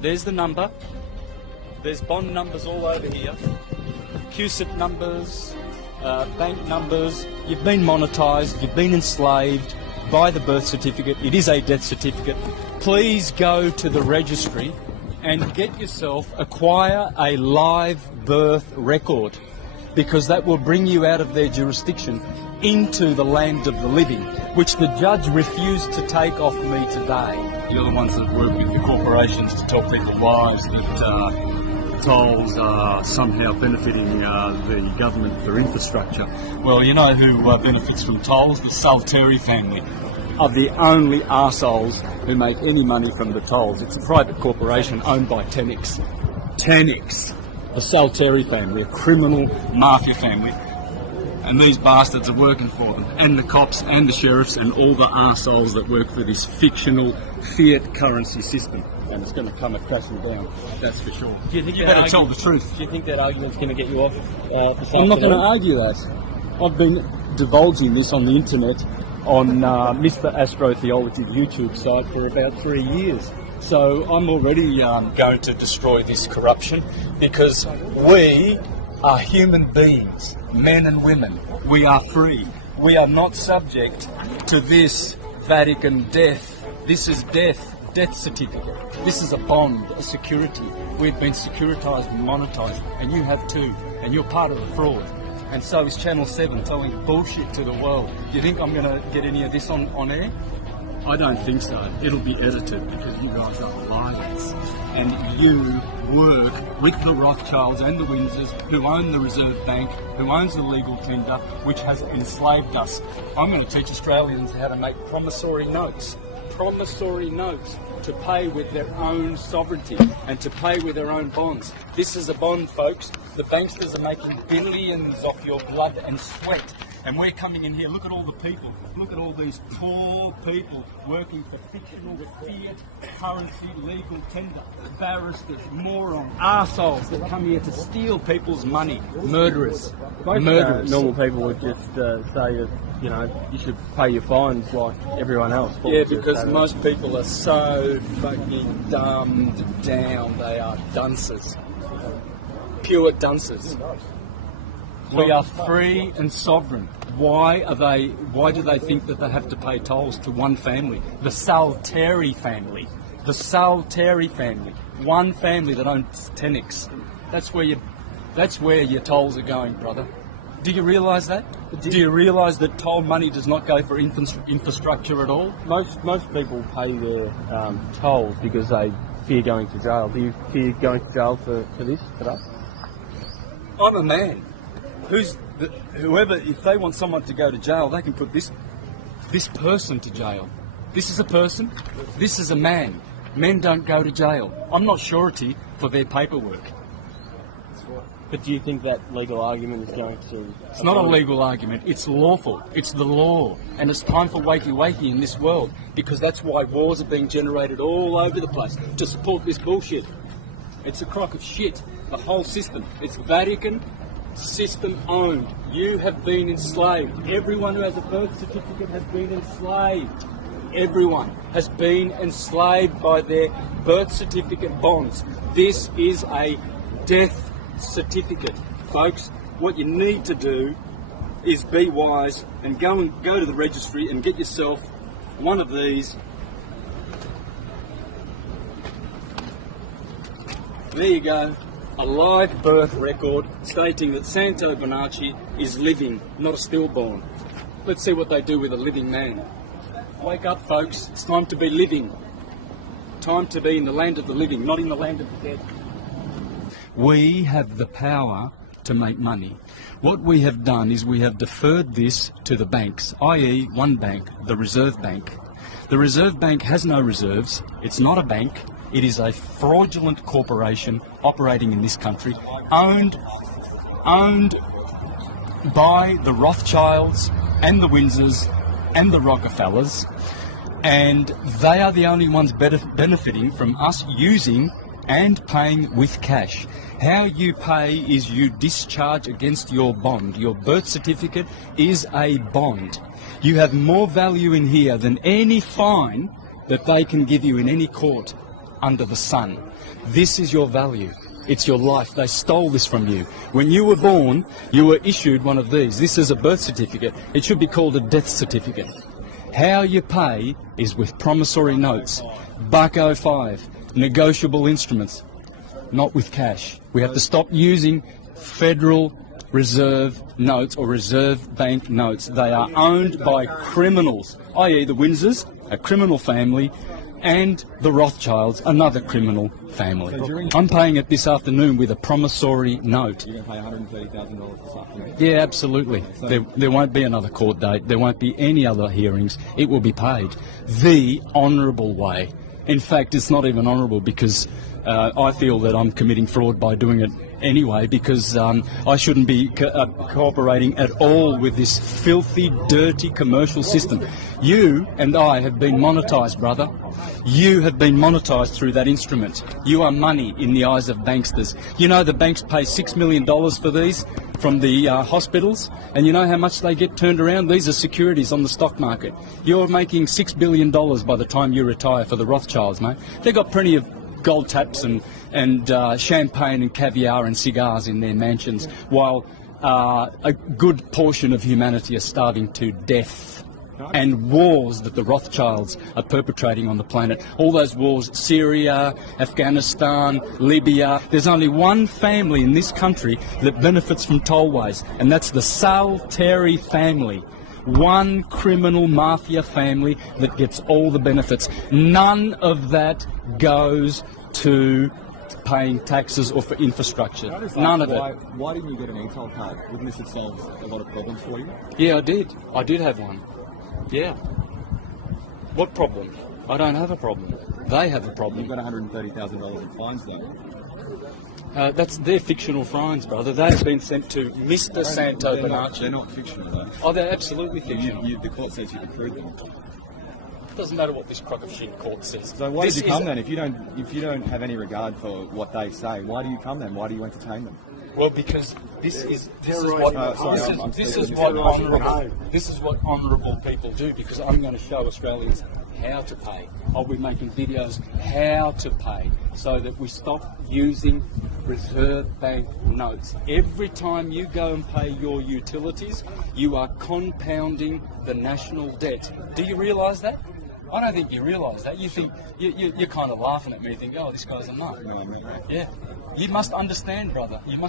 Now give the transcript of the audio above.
There's the number. There's bond numbers all over here. QSIP numbers, bank numbers. You've been monetised. You've been enslaved by the birth certificate. It is a death certificate. Please go to the registry and get yourself, acquire a live birth record, because that will bring you out of their jurisdiction into the land of the living, which the judge refused to take off me today. You're the ones that work with the corporations to tell people lies that tolls are somehow benefiting the government for infrastructure. Well, you know who benefits from tolls? The Salteri family are the only arseholes who make any money from the tolls. It's a private corporation owned by Tenix. Tenix, the Salteri family, a criminal mafia family. And these bastards are working for them, and the cops and the sheriffs and all the arseholes that work for this fictional fiat currency system. And it's going to come crashing down, that's for sure. Do you think you better tell the truth. Do you think that argument's going to get you off the site? I'm not going to argue that. I've been divulging this on the internet on Mr. Astrotheology's YouTube site for about 3 years. So I'm already going to destroy this corruption, because we are human beings, men and women. We are free. We are not subject to this Vatican death. This is death certificate. This is a bond, a security. We've been securitized and monetized, and you have too, and you're part of the fraud. And so is Channel 7 telling bullshit to the world. Do you think I'm going to get any of this on air? I don't think so. It'll be edited, because you guys are liars. And you work with the Rothschilds and the Windsors, who own the Reserve Bank, who owns the legal tender, which has enslaved us. I'm going to teach Australians how to make promissory notes to pay with their own sovereignty and to pay with their own bonds. This is a bond, folks. The banksters are making billions off your blood and sweat. And we're coming in here, look at all the people, look at all these poor people working for fictional fiat currency legal tender, barristers, morons, arseholes that come here to steal people's money, murderers. Normal people would just say that, you know, you should pay your fines like everyone else. Yeah, because most people are so fucking dumbed down. They are dunces. Pure dunces. We are free and sovereign. Why do they think that they have to pay tolls to one family? The Salteri family. The Salteri family. One family that owns Tenix. That's where your tolls are going, brother. Do you realise that? Do you realise that toll money does not go for infrastructure at all? Most people pay their tolls because they fear going to jail. Do you fear going to jail for this today? I'm a man. Whoever, if they want someone to go to jail, they can put this person to jail. This is a person. This is a man. Men don't go to jail. I'm not surety for their paperwork. But do you think that legal argument is going to... It's not a legal argument. It's lawful. It's the law. And it's time for wakey-wakey in this world, because that's why wars are being generated all over the place, to support this bullshit. It's a crock of shit. The whole system. It's Vatican system owned. You have been enslaved. Everyone who has a birth certificate has been enslaved. Everyone has been enslaved by their birth certificate bonds. This is a death certificate. Folks, what you need to do is be wise and go to the registry and get yourself one of these. There you go. A live birth record stating that Santo Bonacci is living, not a stillborn. Let's see what they do with a living man. Wake up, folks. It's time to be living. Time to be in the land of the living, not in the land of the dead. We have the power to make money. What we have done is we have deferred this to the banks, i.e. one bank, the Reserve Bank. The Reserve Bank has no reserves. It's not a bank. It is a fraudulent corporation operating in this country, owned by the Rothschilds and the Windsors and the Rockefellers, and they are the only ones benefiting from us using and paying with cash. How you pay is you discharge against your bond. Your birth certificate is a bond. You have more value in here than any fine that they can give you in any court. under the sun. This is your value. It's your life. They stole this from you. When you were born, you were issued one of these. This is a birth certificate. It should be called a death certificate. How you pay is with promissory notes, $1.05, negotiable instruments, not with cash. We have to stop using Federal Reserve notes or Reserve Bank notes. They are owned by criminals, i.e. the Windsors, a criminal family, and the Rothschilds, another criminal family. I'm paying it this afternoon with a promissory note. You're going to pay $130,000 this afternoon? Yeah, absolutely. There won't be another court date. There won't be any other hearings. It will be paid the honourable way. In fact, it's not even honourable because I feel that I'm committing fraud by doing it anyway, because I shouldn't be cooperating at all with this filthy, dirty commercial system. You and I have been monetised, brother. You have been monetised through that instrument. You are money in the eyes of banksters. You know the banks pay $6 million for these from the hospitals, and you know how much they get turned around? These are securities on the stock market. You're making $6 billion by the time you retire for the Rothschilds, mate. They've got plenty of gold taps and champagne and caviar and cigars in their mansions, while a good portion of humanity are starving to death. And wars that the Rothschilds are perpetrating on the planet. All those wars, Syria, Afghanistan, Libya. There's only one family in this country that benefits from tollways, and that's the Salteri family. One criminal mafia family that gets all the benefits. None of that goes to paying taxes or for infrastructure. None of it. Why didn't you get an e-toll card? Wouldn't this have solved a lot of problems for you? Yeah, I did. I did have one. Yeah. What problem? I don't have a problem. They have a problem. You've got $130,000 in fines, though. That's their fictional fines, brother. They've been sent to Mr. Santo bonacci. They're not fictional, though. Oh, they're absolutely fictional. The court says you can prove them. Doesn't matter what this crock of shit court says. So why did you come then? If you don't have any regard for what they say, why do you come then? Why do you entertain them? Well, because this is what honourable people do. Because I'm going to show Australians how to pay. I'll be making videos how to pay, so that we stop using Reserve Bank notes. Every time you go and pay your utilities, you are compounding the national debt. Do you realise that? I don't think you realise that. You think you're kind of laughing at me. You think, oh, this guy's a nut. No, I'm not. Yeah. You must understand, brother. You must.